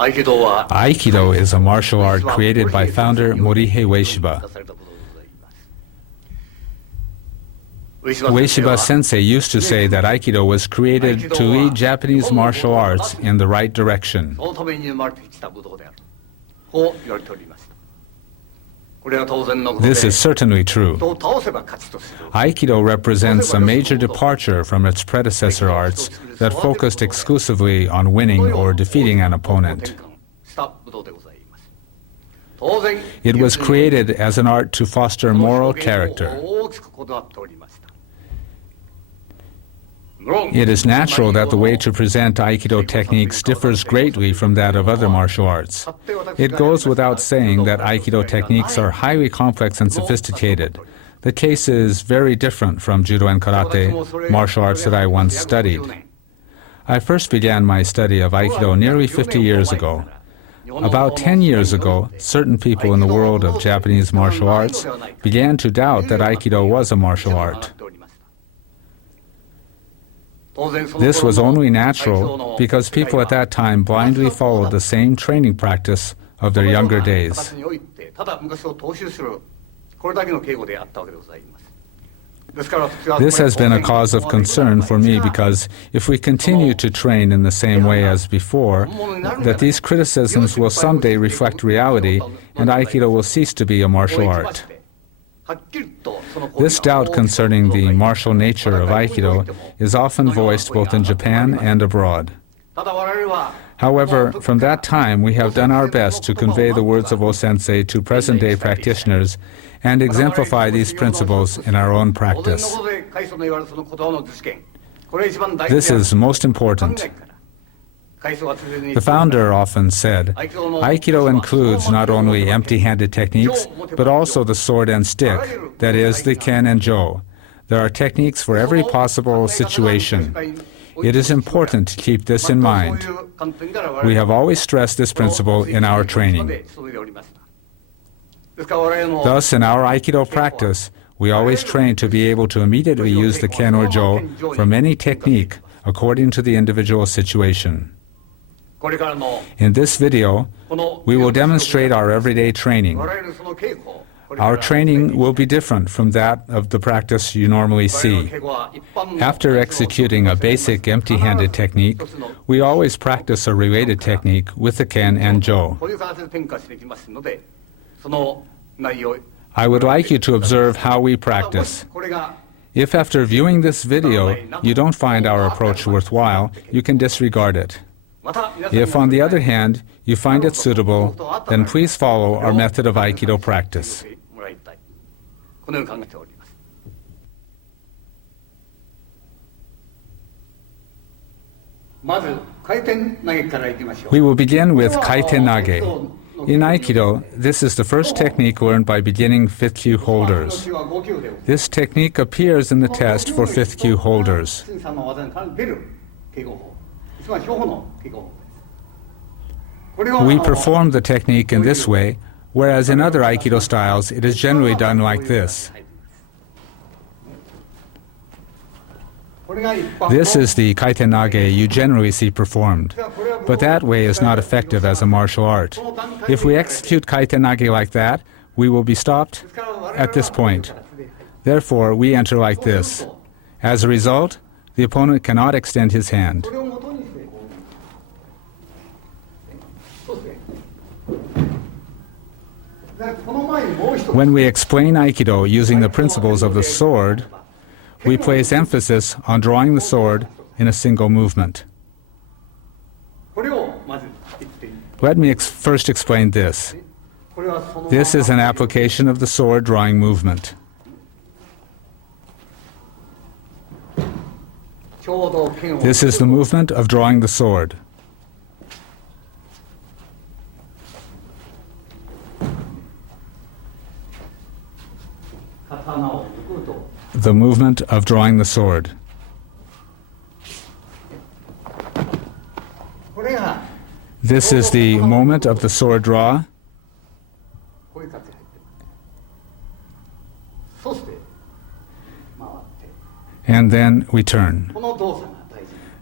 Aikido is a martial art created by founder Morihei Ueshiba. Ueshiba Sensei used to say that Aikido was created to lead Japanese martial arts in the right direction. This is certainly true. Aikido represents a major departure from its predecessor arts that focused exclusively on winning or defeating an opponent. It was created as an art to foster moral character. It is natural that the way to present Aikido techniques differs greatly from that of other martial arts. It goes without saying that Aikido techniques are highly complex and sophisticated. The case is very different from Judo and Karate, martial arts that I once studied. I first began my study of Aikido nearly 50 years ago. About 10 years ago, certain people in the world of Japanese martial arts began to doubt that Aikido was a martial art. This was only natural because people at that time blindly followed the same training practice of their younger days. This has been a cause of concern for me because if we continue to train in the same way as before, that these criticisms will someday reflect reality and Aikido will cease to be a martial art. This doubt concerning the martial nature of Aikido is often voiced both in Japan and abroad. However, from that time we have done our best to convey the words of O-sensei to present-day practitioners and exemplify these principles in our own practice. This is most important. The founder often said, Aikido includes not only empty-handed techniques, but also the sword and stick, that is, the ken and jo. There are techniques for every possible situation. It is important to keep this in mind. We have always stressed this principle in our training. Thus, in our Aikido practice, we always train to be able to immediately use the ken or jo from any technique according to the individual situation. In this video, we will demonstrate our everyday training. Our training will be different from that of the practice you normally see. After executing a basic empty-handed technique, we always practice a related technique with the ken and jo. I would like you to observe how we practice. If after viewing this video you don't find our approach worthwhile, you can disregard it. If, on the other hand, you find it suitable, then please follow our method of Aikido practice. We will begin with kaiten nage. In Aikido, this is the first technique learned by beginning 5th kyu holders. This technique appears in the test for 5th kyu holders. We perform the technique in this way, whereas in other Aikido styles it is generally done like this. This is the kaiten nage you generally see performed, but that way is not effective as a martial art. If we execute kaiten nage like that, we will be stopped at this point. Therefore, we enter like this. As a result, the opponent cannot extend his hand. When we explain Aikido using the principles of the sword, we place emphasis on drawing the sword in a single movement. Let me first explain this. This is an application of the sword drawing movement. This is the movement of drawing the sword. The movement of drawing the sword. This is the moment of the sword draw. And then we turn.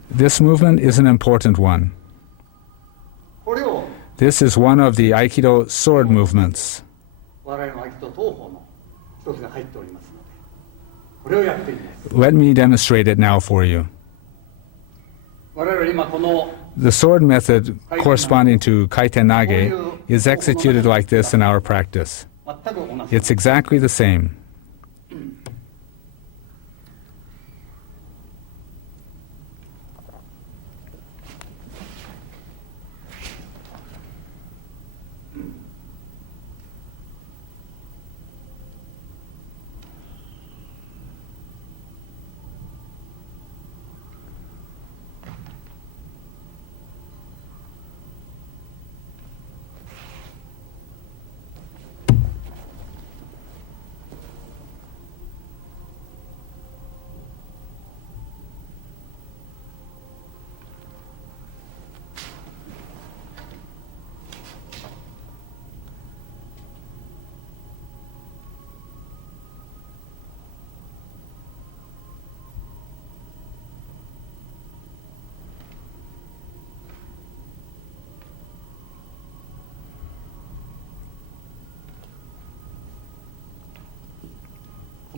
This movement is an important one. This is one of the Aikido sword movements. 我々の合気道東方の一つが入っておりますので、これをやっています。 Let me demonstrate it now for you. 我々今この The sword method corresponding to kaiten nage is executed like this in our practice. 全く同じ。 It's exactly the same.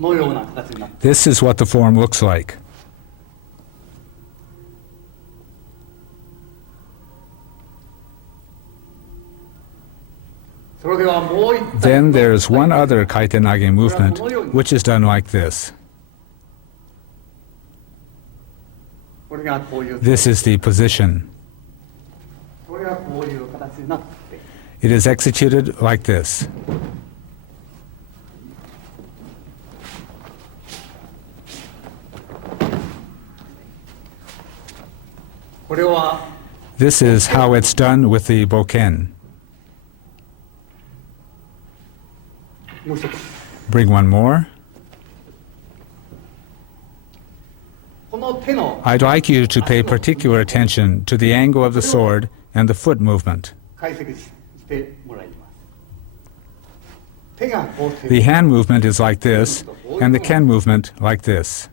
このような形になって、 This is what the form looks like. それではもう一 Then there's one other kaiten nage movement, which is done like this. これがこういう、 This is the position. これがこういう形になって、 It is executed like this. これは This is how it's done with the boken. もう一つ。 Bring one more. この手の I'd like you to pay particular attention to the angle of the sword and the foot movement. 解析してもらいます。手がこう手 The hand movement is like this, and the ken movement like this.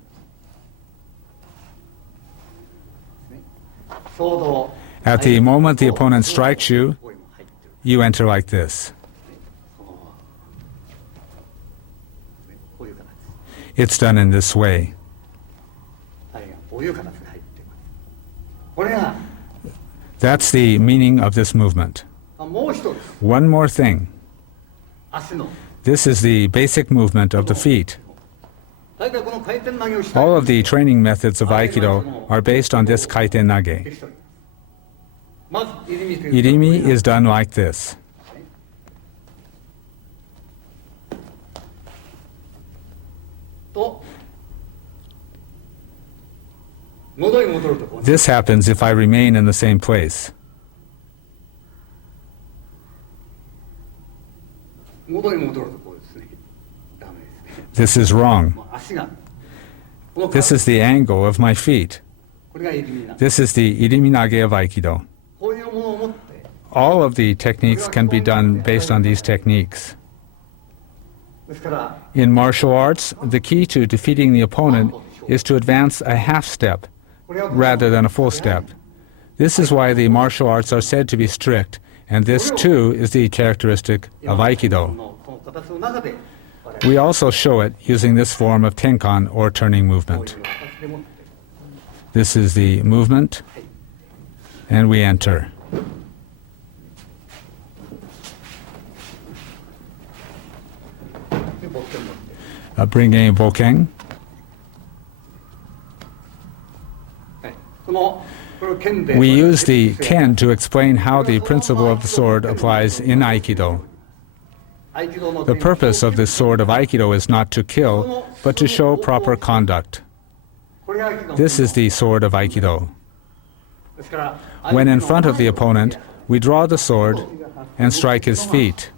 ちょうど At the moment the opponent strikes you, こういうの入ってる。 you enter like this. こういう形。 It's done in this way. はい、こういう形で入ってます。これが That's the meaning of this movement. もう一つ、 One more thing. 足の。 This is the basic movement of the feet. 大体この回転投げをした All of the training methods of Aikido are based on this kaiten nage. しております。まず入り身という Irimi is done like this. と戻り戻るとこう This happens if I remain in the same place. 戻り戻るとこうですね。ダメですね。 This is wrong. もう足がこの This is the angle of my feet. これが入り身なんで This is the irimi nage of Aikido. こういうものを持って All of the techniques can be done based on these techniques. ですから In martial arts, the key to defeating the opponent is to advance a half step これは rather than a full step. This is why the martial arts are said to be strict, and this too is the characteristic of Aikido. この形の中で We also show it using this form of tenkan or turning こうい movement. う形でもって This is the movement, and we enter. でボッテン持って Bring a boken. はいこのこれを剣で We use the ken to explain how the principle of the sword applies in Aikido. 合気道の The purpose of this sword of Aikido is not to kill, but to show proper conduct. これが合気道 This is the sword of Aikido. ですから When in front of the opponent, we draw the sword and strike his feet.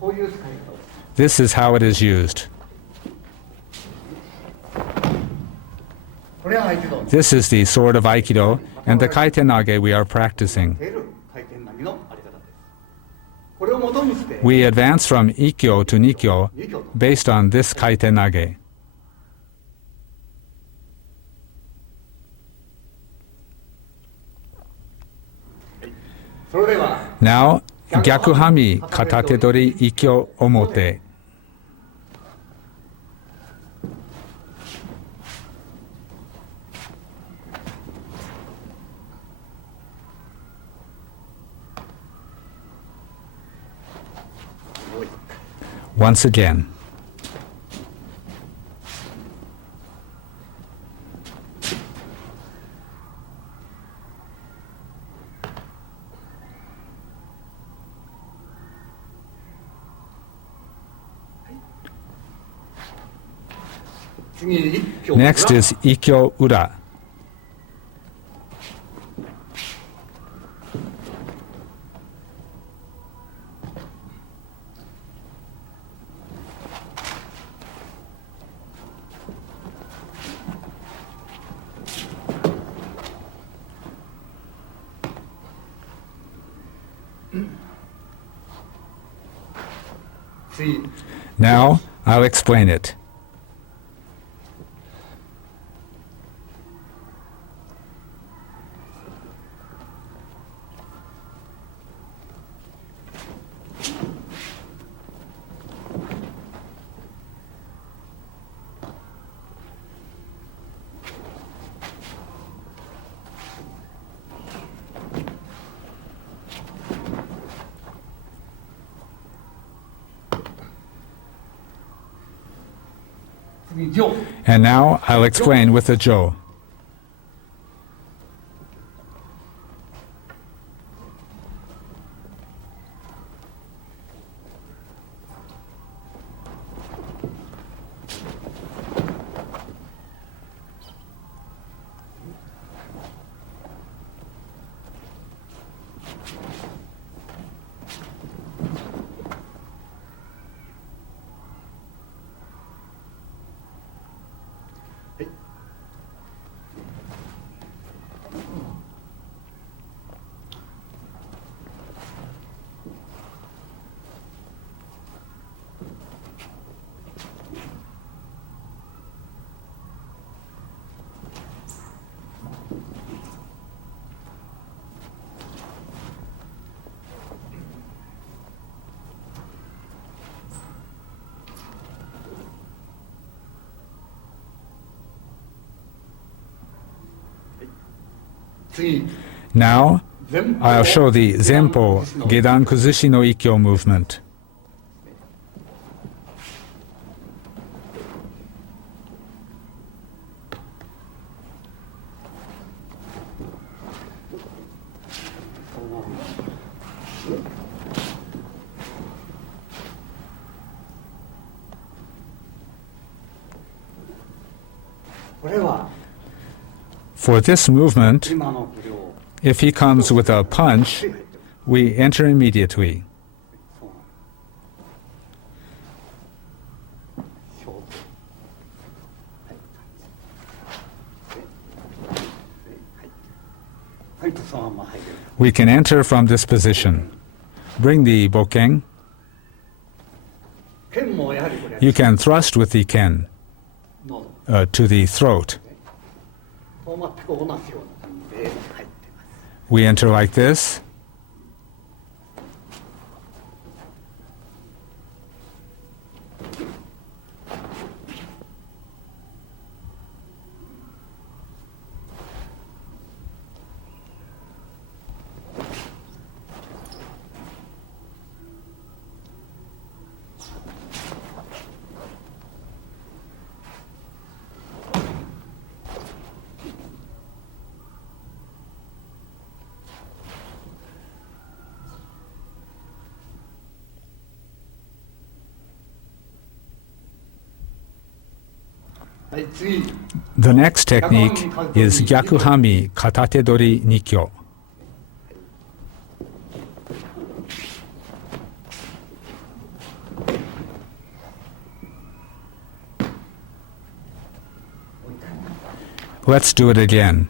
こういう使い方を This is how it is used. これは合気道の This is the sword of Aikido and the kaiten nage we are practicing. 出る回転投げのあり方ですこれを元にして We advance from ikkyo to nikyo 二挙と based on this kaiten nage. それでは Now, Gyakuhanmi Katatedori Ikkyo Omote. Once again. Next is Ikkyo Ura. Now, I'll explain it. And now I'll explain with a jo. Now, I'll show the Zenpo Gedan Kuzushi no Ikkyo movement. For this movement, if he comes with a punch, we enter immediately. We can enter from this position. Bring the bokken. You can thrust with the ken to the throat. We enter like this. The next technique is Gyakuhanmi Katatedori Nikkyo. Let's do it again.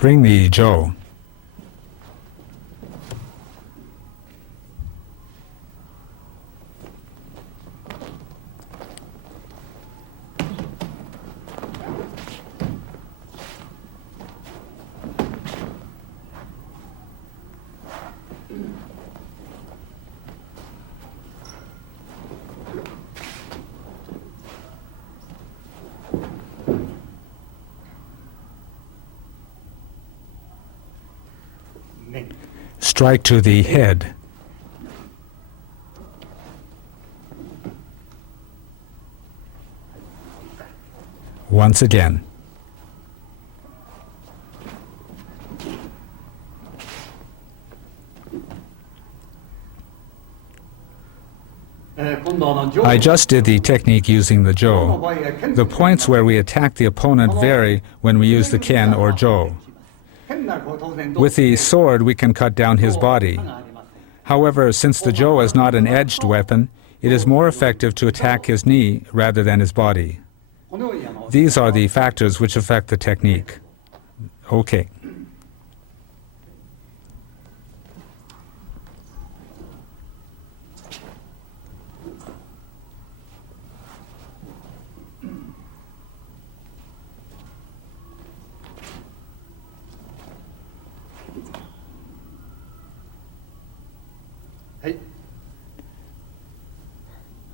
Bring the jo. Strike to the head. Once again. I just did the technique using the jo. The points where we attack the opponent vary when we use the ken or jo. With the sword, we can cut down his body. However, since the jo is not an edged weapon, it is more effective to attack his knee rather than his body. These are the factors which affect the technique. Okay.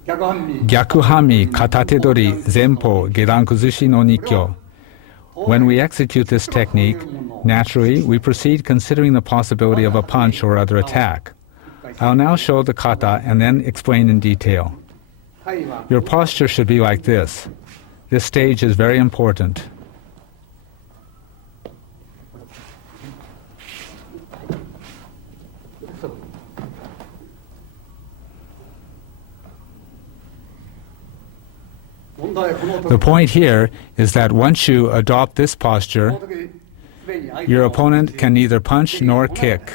Gyakuhanmi Katatedori Zenpo Gedankuzushi no Nikyo. When we execute this technique, naturally we proceed considering the possibility of a punch or other attack. I'll now show the kata and then explain in detail. Your posture should be like this. This stage is very important. The point here is that once you adopt this posture, your opponent can neither punch nor kick.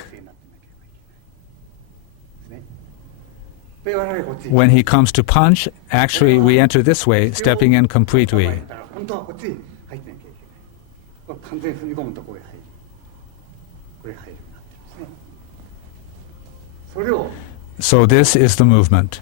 When he comes to punch, actually we enter this way, stepping in completely. So this is the movement.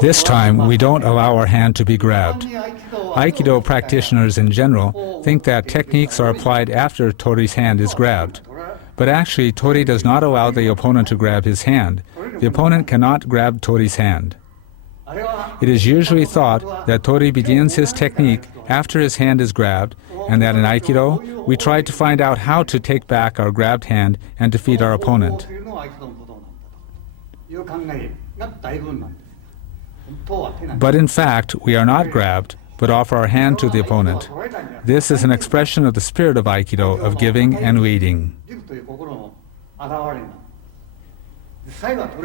This time, we don't allow our hand to be grabbed. Aikido practitioners in general think that techniques are applied after Tori's hand is grabbed. But actually, Tori does not allow the opponent to grab his hand. The opponent cannot grab Tori's hand. It is usually thought that Tori begins his technique after his hand is grabbed, and that in Aikido, we try to find out how to take back our grabbed hand and defeat our opponent. But in fact, we are not grabbed, but offer our hand to the opponent. This is an expression of the spirit of Aikido, of giving and leading.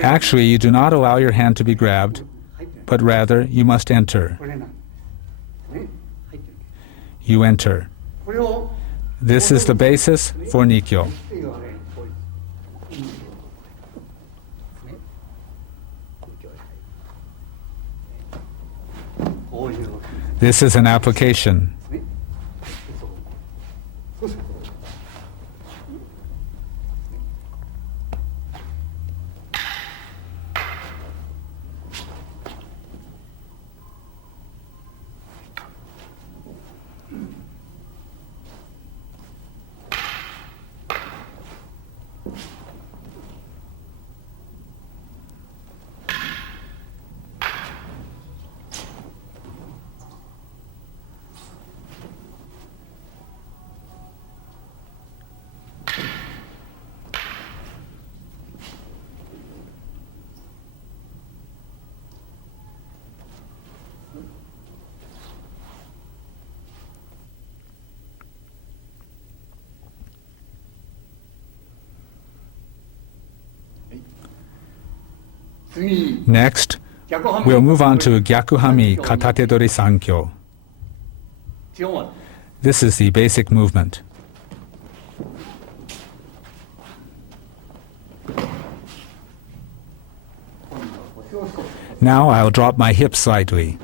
Actually, you do not allow your hand to be grabbed, but rather you must enter. You enter. This is the basis for Nikyo. This is an application. 次 Next, 逆半 we'll move on to Gyakuhanmi Katatedori Sankyo. 基本は This is the basic movement. 今度は腰を少し Now I'll drop my hips slightly.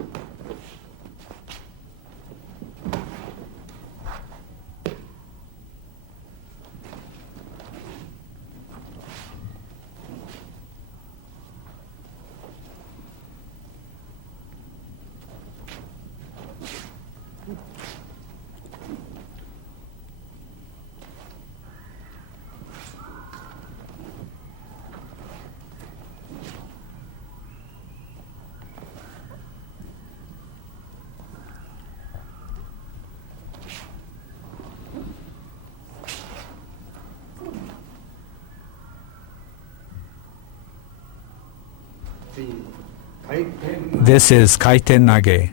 This is kaiten nage.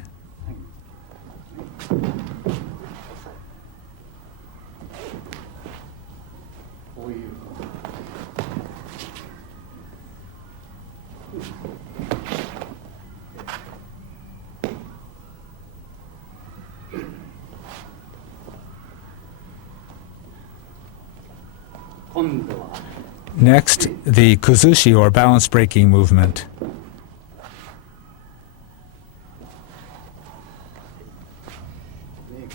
こういう 今度は Next, the kuzushi or balance breaking movement. ね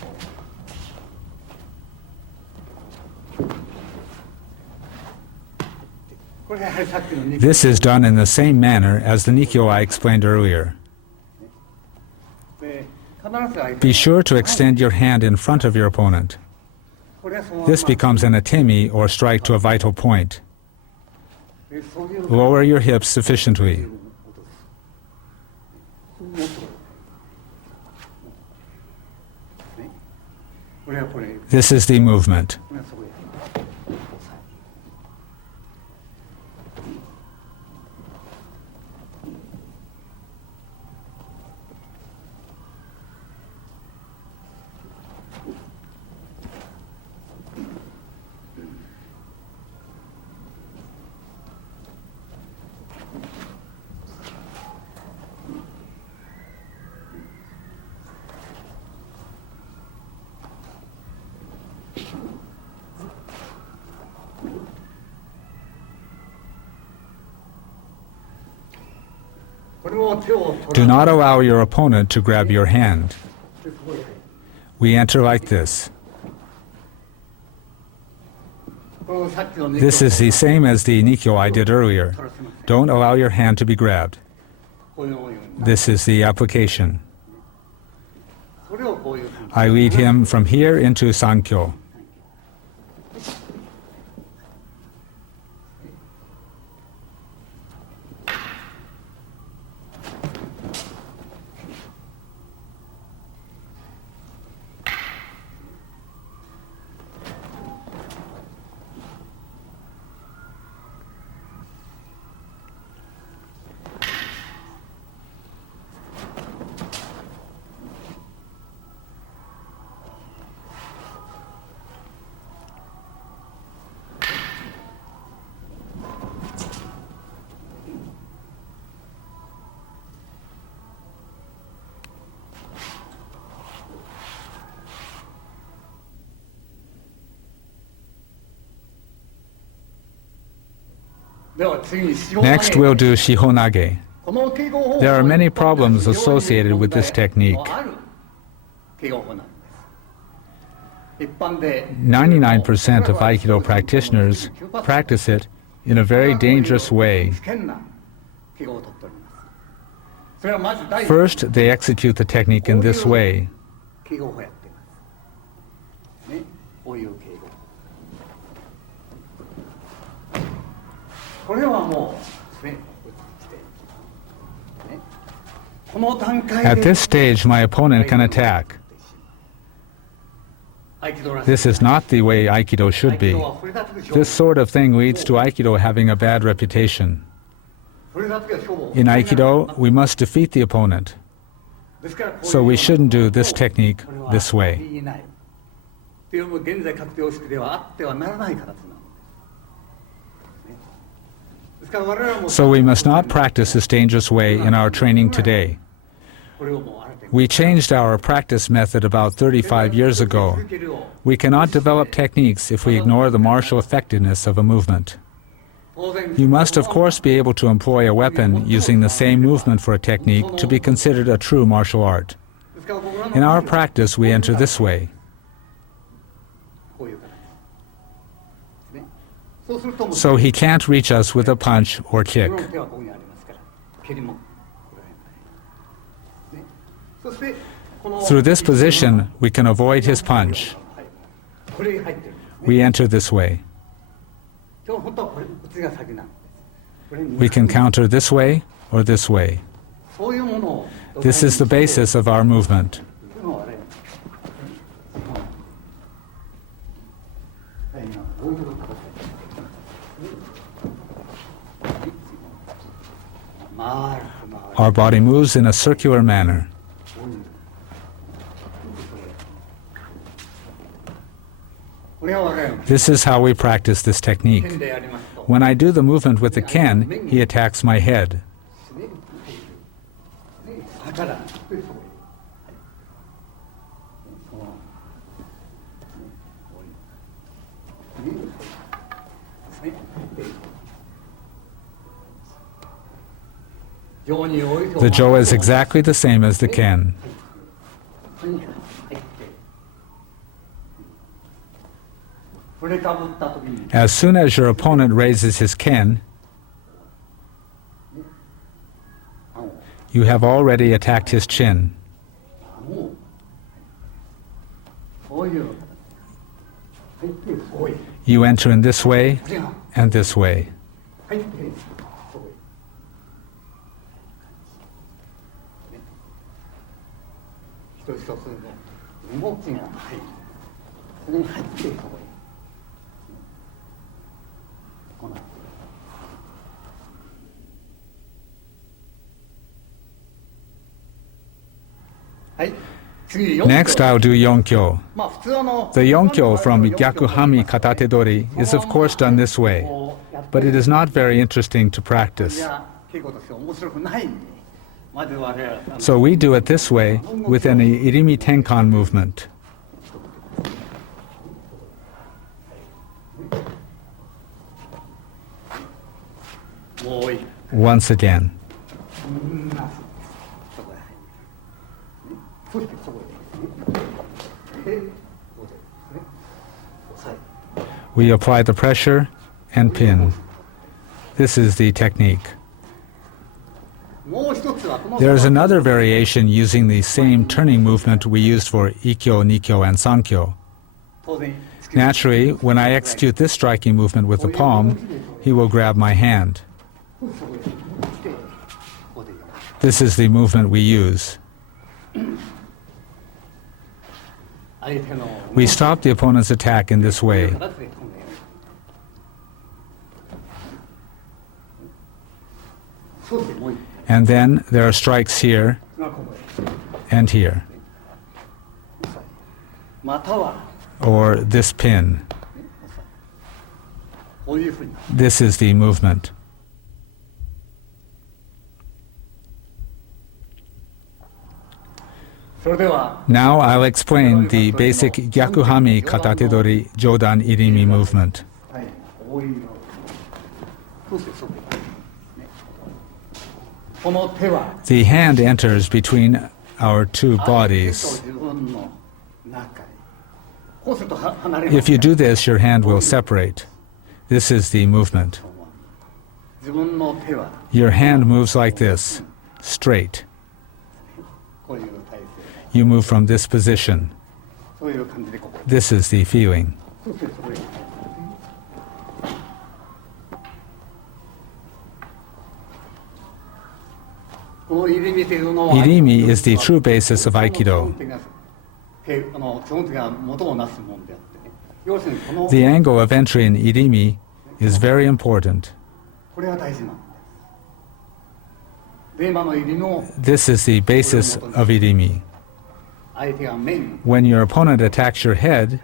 これがやはりさっきの2 This is done in the same manner as the Nikyo I explained earlier. で必ず相手 Be sure to extend your hand in front of your opponent. これはそのまま This becomes an atemi or strike to a vital point. でそういう Lower your hips sufficiently. ねこれはこれ This is the movement. これはそこへ これも手を Do not allow your opponent to grab your hand. そこへ We enter like this. このさっきの This is the same as the Nikyo I did earlier. Don't allow your hand to be grabbed. こういうように This is the application. それをこういうふうに I lead him from here into Sankyo. では次に四方 Next, 投げ we'll do Shihonage. この敬語方法 There are many problems associated with this technique. ある敬語法なんです一般で 99% of Aikido practitioners practice it in a very dangerous way. 危険な敬語をとっておりますそれはまず第一 First, they execute the technique in this way. 敬語法やっていますねこういう敬語これはもうねこの段階 At で this stage, my opponent can attack. 合気道らしい This is not the way Aikido should 合気 be. 道は触れた時勝負 This sort of thing leads to Aikido having a bad reputation. 触れた時は勝負 In Aikido, we must defeat the opponent. ですからこういう So we shouldn't do this technique これは this way. 言いないというのも現在確定式ではあってはならない形なんです。で So we must not practice this dangerous way in our training today. We changed our practice method about 35 years ago. We cannot develop techniques if we ignore the martial effectiveness of a movement. You must, of course, be able to employ a weapon using the same movement for a technique to be considered a true martial art. In our practice, we enter this way. So he can't reach us with a punch or kick. Through this position, we can avoid his punch. We enter this way. We can counter this way or this way. This is the basis of our movement. Our body moves in a circular manner. This is how we practice this technique. When I do the movement with the ken, he attacks my head. The jo is exactly the same as the ken. As soon as your opponent raises his ken, you have already attacked his chin. You enter in this way and this way. Next, I'll do yonkyo. The yonkyo from Gyakuhanmi Katatedori is of course done this way, but it is not very interesting to practice. So we do it this way with an irimi tenkan movement. Once again. We apply the pressure and pin. This is the technique. There is another variation using the same turning movement we used for ikkyo, nikkyo, and sankyo. Naturally, when I execute this striking movement with the palm, he will grab my hand. This is the movement we use. We stop the opponent's attack in this way. And then there are strikes here and here. Or this pin. This is the movement. Now I'll explain the basic Gyakuhanmi Katatedori Jodan Irimi movement. The hand enters between our two bodies. If you do this, your hand will separate. This is the movement. Your hand moves like this, straight. You move from this position. This is the feeling. Irimi is the true basis of Aikido. The angle of entry in Irimi is very important. This is the basis of Irimi. When your opponent attacks your head,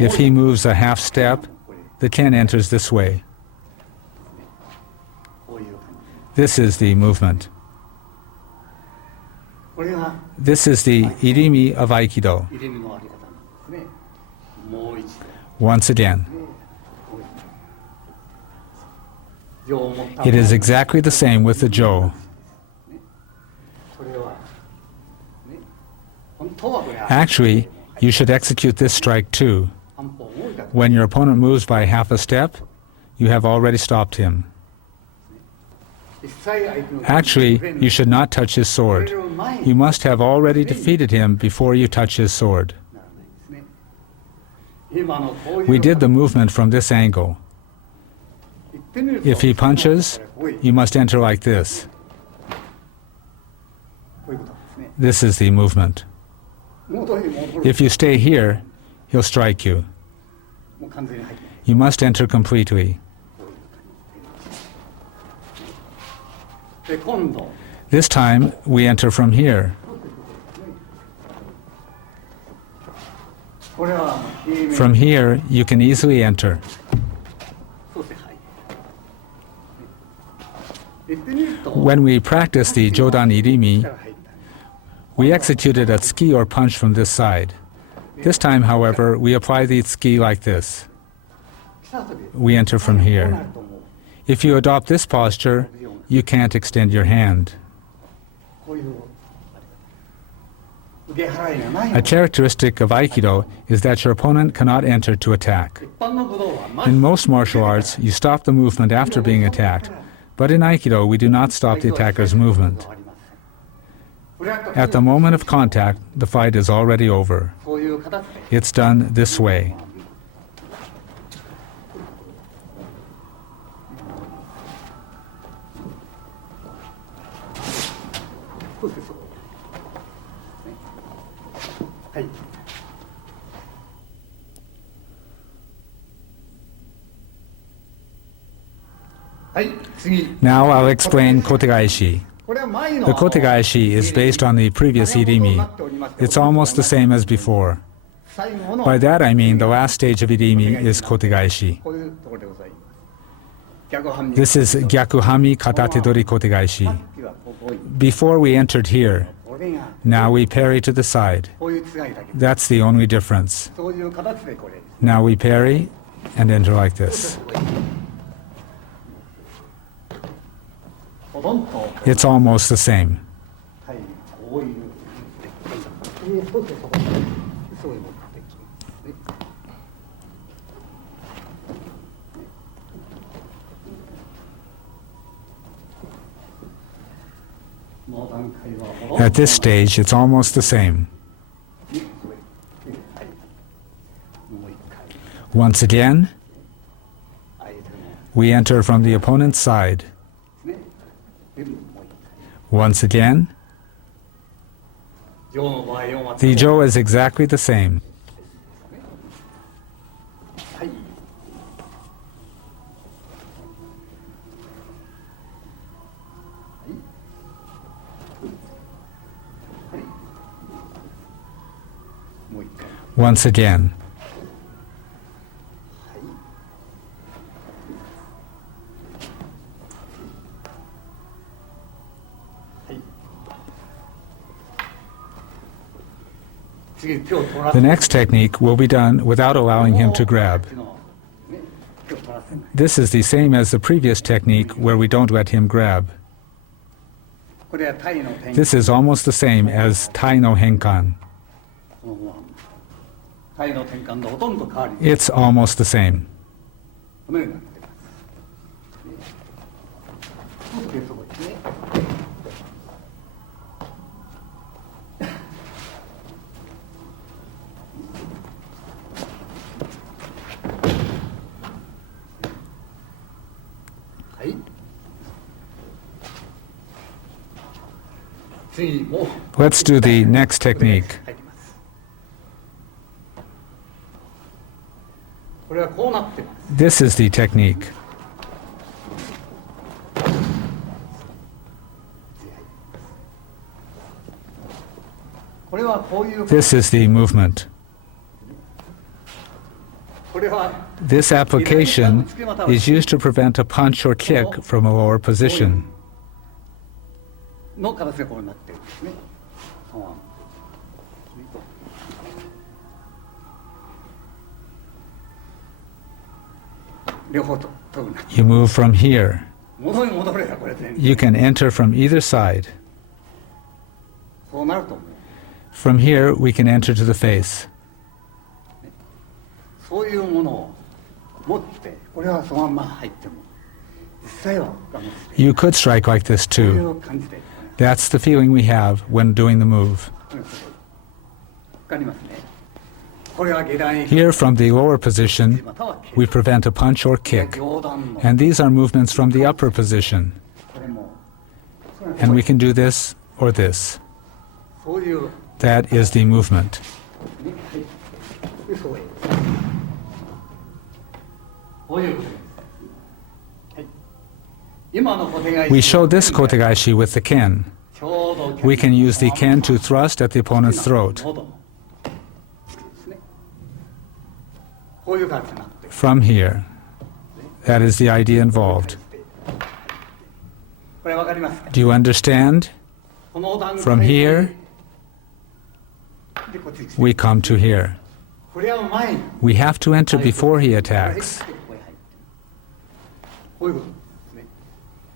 if he moves a half step, the ken enters this way. こういう感 This is the movement. じ。これが This is the irimi of Aikido. 入れ身のあり方なんですね。もう一度。 Once again, 情を持った it is exactly the same with the jo. これは、ね、本当はこれは Actually, you should execute this strike too. 半歩動いたと When your opponent moves by half a step, you have already stopped him. 実際相手の Actually, you should not touch his 触 sword. れる前 You に must have already defeated him before you touch his sword. ならないですね。今のこういう We did the movement from this angle. 言ってみると If he punches, こういう you must enter like this. こういうことですね。 This is the movement. 元に戻る If you stay here, he'll strike you. もう完全に入ってない。 You must enter completely. で今度 This time, we enter from here. これは平面 From here, you can easily enter. そうして入る。言ってみると When we practice the Jodan Irimi, 力入った。 we executed a tsuki or punch from this side. This time, however, we apply the tsuki like this. 来た後で We enter from こうな here. ると思う。 If you adopt this posture, you can't extend your hand. こういう受け払いがない A の。 characteristic of Aikido is that your opponent cannot enter to attack. 一般の武道はま In most martial arts, you stop the movement after being attacked. But in Aikido, we do not stop the attacker's movement. At the moment of contact, the fight is already over. そういう形で It's done this way. そうです。はい。はい、次。 Now I'll explain kotegaishi. これは前の The kotegaishi is based on the previous irimi. It's almost the same as before. 最後の By that I mean the last stage of irimi is kotegaishi. こういうところでございます。逆半身 This is Gyakuhanmi Katatedori kotegaishi. さっきはここに Before we entered here, これが now we parry to the side. こういう違いだけ。 That's the only difference. そういう形でこれ。 Now we parry and enter like this. ほとんど It's almost the same. はいこういうそうですそこそういう持ってきますね。この段階はほとんど At this stage, it's almost the same. はいもう一回 Once again, 相手の we enter from the opponent's side. ねでももう一 Once again, 回上の場合を待 the jo is exactly the same. はいもう一回 Once again. 次手を取ら The せ next technique will be done without allowing him to grab. ね手を取らせない This is the same as the previous technique where we don't let him grab. これはタイの転 This is almost the same as Tai no Henkan. このままタイの転換とほとんど変わり It's almost the same. このようになっています。そうですそこですね。はい。次も Let's do the next technique. 入ります。これはこうなってます。 This is the technique. これはこういう This is the movement. ここれは This application is used to prevent a punch or kick from a lower position. の形がこうなってるんですね。両方と取るな。 You move from here. 戻ればこれ全部。 You can enter from either side. そうなると、 From here, we can enter to the face. そういうものを持って、これはそのまんま入っても、実際は我慢して、 You could strike like this これ too. を感じて、 That's the feeling we have when doing the move. わかりますね。これは下段へ Here, from the lower position, または we prevent a punch or kick. 上段の And these are movements from the upper position. これも And we can do this or this. そういう、 That is the movement. ね、はい。でそういう。こういうことです。はい。今の小手返し We show this kotegaeshi with the ken. ちょうど We can use the ken to thrust at the opponent's throat. 喉のですね。こういう感じになって。 From here. That is the idea involved. これわかりますか？ Do you understand? この段階 From here, でこっちに we come to here. これは前に We have to enter before he attacks. こういうことですね。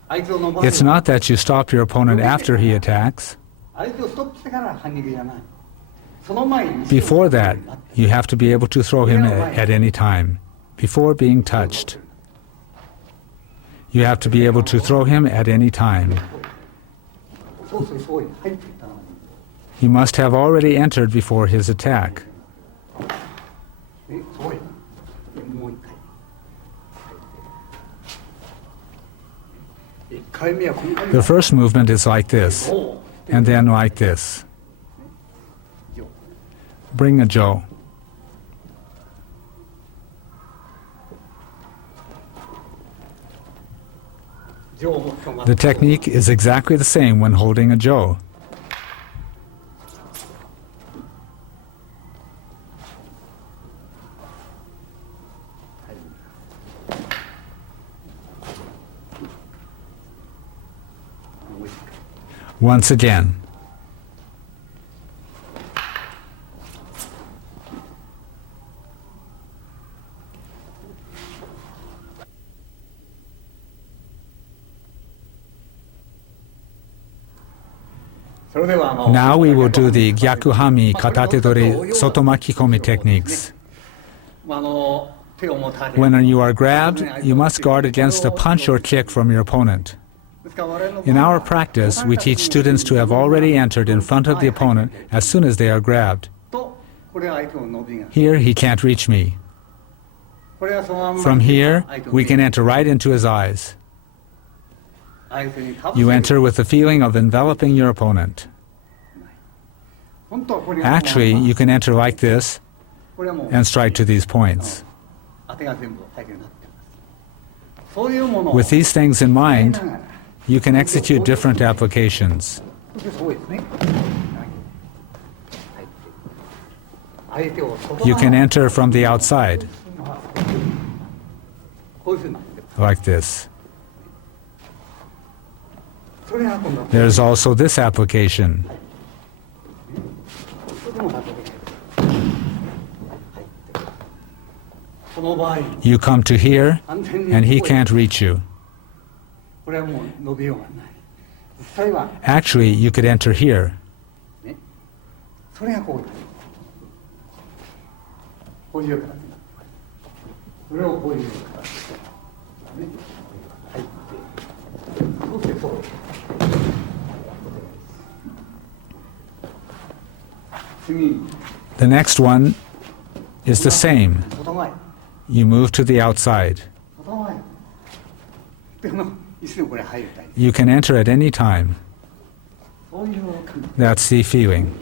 相手を伸ばす It's not that you stop your opponent after he attacks. 相手をストップしてから反撃じゃない。その前に Before that, you have to be able to throw him at any time, before being touched. You have to be able to throw him at any time. そうそうそういう入っていったのに He must have already entered before his attack. そうや。もう一回。一回目はこんなに The first movement is like this, こう and then like this. Bring a Joe. The technique is exactly the same when holding a Joe. Once again. Now we will do the Gyakuhanmi, Katatedori, Sotomakikomi techniques. When you are grabbed, you must guard against a punch or kick from your opponent. In our practice, we teach students to have already entered in front of the opponent as soon as they are grabbed. Here, he can't reach me. From here, we can enter right into his eyes. You enter with the feeling of enveloping your opponent. Actually, you can enter like this and strike to these points. With these things in mind, you can execute different applications. You can enter from the outside, like this. There's also this application. You come to here, and he can't reach you. Actually, you could enter here. The next one is the same. You move to the outside. You can enter at any time. That's the feeling.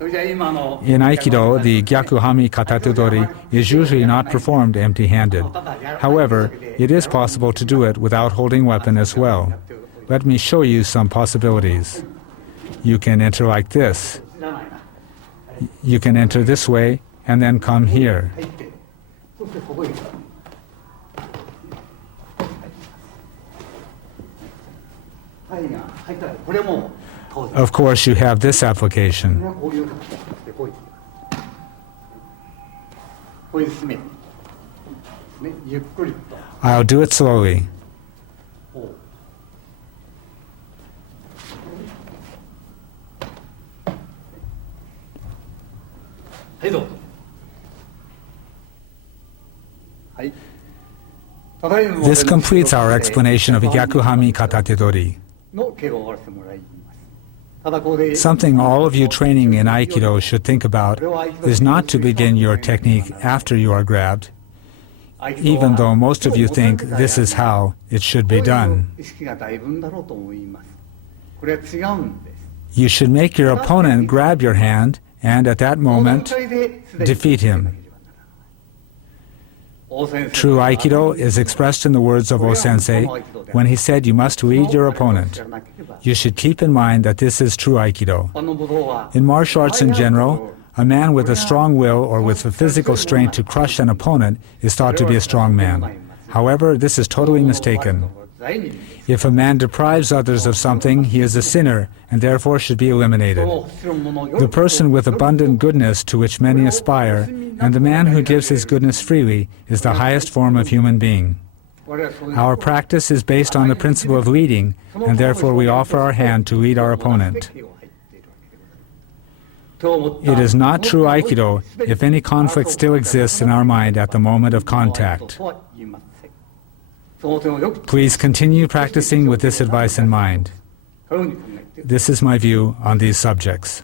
In Aikido, the Gyakuhanmi Katatedori is usually not performed empty-handed. However, it is possible to do it without holding weapon as well. Let me show you some possibilities. You can enter like this. You can enter this way and then come here. 入って、そしてここへ来た。はいが入ったら、これも当然。 Of course, you have this これ application. はこういう形でこういう。こういう進め。ね、ゆっくりと。 I'll do it slowly. こう。はい、どうぞ。はい。 This completes our explanation of Gyakuhanmi Katatedori. の稽古を終わらせてもらいます。ただここで Something all of you training in Aikido should think about is not to begin your technique after you are grabbed, even though most of you think this is how it should be done. 意識がだいぶんだろうと思います。これは違うんです。 You should make your opponent grab your hand and at that moment defeat him. True Aikido is expressed in the words of O-sensei when he said you must read your opponent. You should keep in mind that this is true Aikido. In martial arts in general, a man with a strong will or with the physical strength to crush an opponent is thought to be a strong man. However, this is totally mistaken. If a man deprives others of something, he is a sinner and therefore should be eliminated. The person with abundant goodness to which many aspire, and the man who gives his goodness freely, is the highest form of human being. Our practice is based on the principle of leading, and therefore we offer our hand to lead our opponent. It is not true Aikido if any conflict still exists in our mind at the moment of contact. Please continue practicing with this advice in mind. This is my view on these subjects.